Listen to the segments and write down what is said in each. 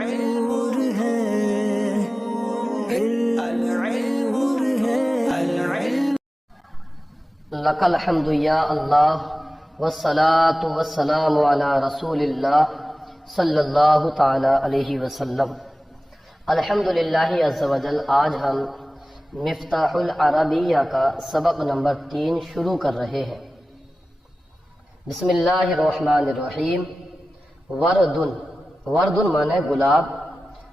نور ہے العلم نور ہے العلم لک الحمد یا اللہ والصلاة والسلام علی رسول اللہ صلی اللہ تعالی علیہ وسلم۔ الحمدللہ عز و جل، آج ہم مفتاح العربیہ کا سبق نمبر 3 شروع کر رہے ہیں۔ بسم اللہ الرحمن الرحیم۔ وردن، وردن معنی گلاب،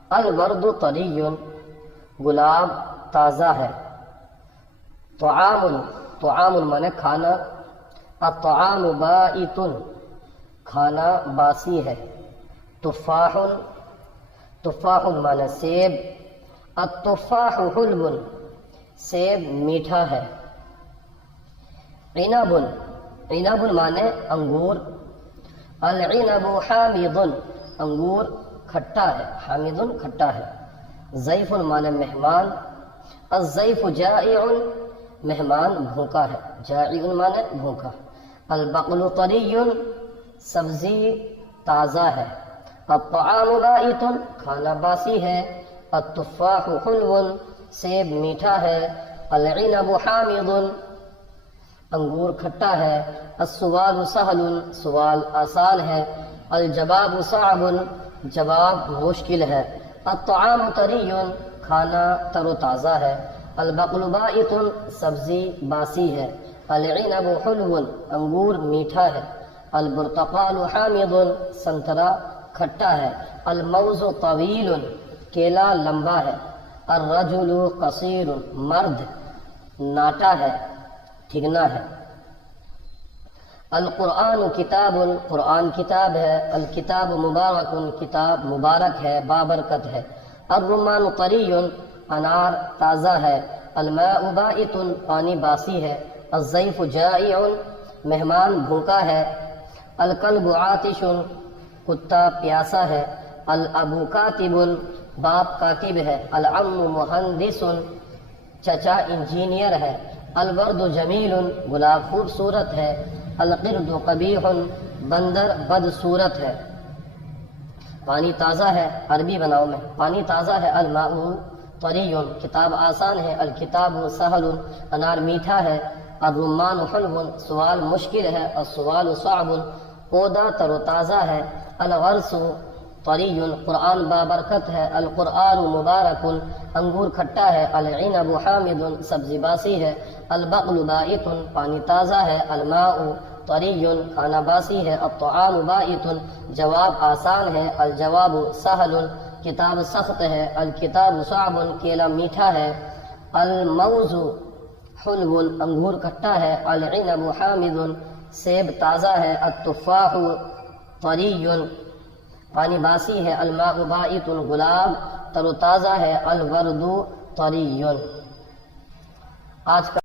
الورد طری، گلاب تازہ ہے۔ طعام، طعام معنی کھانا، الطعام بائت، کھانا باسی ہے۔ تفاح، تفاح معنی سیب، التفاح حلو، سیب میٹھا ہے۔ عنب، عنب معنی انگور، العنب حامض، انگور کھٹا ہے، حامض کھٹا ہے۔ ضیف معنی مہمان، الضیف جائع، مہمان بھوکا ہے، جائع معنی بھوکا۔ البقل طری، سبزی تازہ ہے۔ الطعام بائت، کھانا باسی ہے۔ التفاح حلو، سیب میٹھا ہے۔ العنب حامض، انگور کھٹا ہے۔ السؤال سہل، سوال آسان ہے۔ الجواب صعب، جواب مشکل ہے۔ الطعام طری، کھانا تر و تازہ ہے۔ البقل بائت، سبزی باسی ہے۔ العنب حلو، انگور میٹھا ہے۔ البرتقال حامض، سنترا کھٹا ہے۔ الموز طویل، کیلا لمبا ہے۔ الرجل قصیر، مرد ناٹا ہے، ٹھگنا ہے۔ القرآن کتاب، قرآن کتاب ہے۔ الکتاب مبارک، کتاب مبارک ہے، بابرکت ہے۔ الرمان طری، انار تازہ ہے۔ الماء بائت، پانی باسی ہے۔ الضیف جائع، مہمان بھوکا ہے۔ الکلب عاطش، کتا پیاسا ہے۔ الاب کاتب، باپ کاتب ہے۔ العم مہندس، چچا انجینئر ہے۔ الورد جمیل، گلاب خوبصورت ہے۔ القرد قبیح، بندر بدصورت ہے۔ پانی تازہ ہے، عربی بناؤ میں، پانی تازہ ہے۔ الماء طری، کتاب آسان ہے۔ الکتاب سہل، انار میٹھا ہے۔ الرمان حلو، سوال مشکل ہے۔ السؤال صعب، پودا تر و تازہ ہے۔ الغرس طری، قرآن بابرکت ہے۔ القرآن مبارک، انگور کھٹا ہے۔ العنب حامض، سبزی باسی ہے۔ البقل بائت، پانی تازہ ہے۔ الماء طری، کھانا باسی ہے۔ الطعام بائت، جواب آسان ہے۔ الجواب سہل، کتاب سخت ہے۔ الکتاب صعب، کیلا میٹھا ہے۔ الموز حلو، انگور کھٹا ہے۔ العنب حامض، سیب تازہ ہے۔ التفاح طری، پانی باسی ہے۔ الماء بائت، گلاب تر و تازہ ہے۔ الورد طری۔ آج کا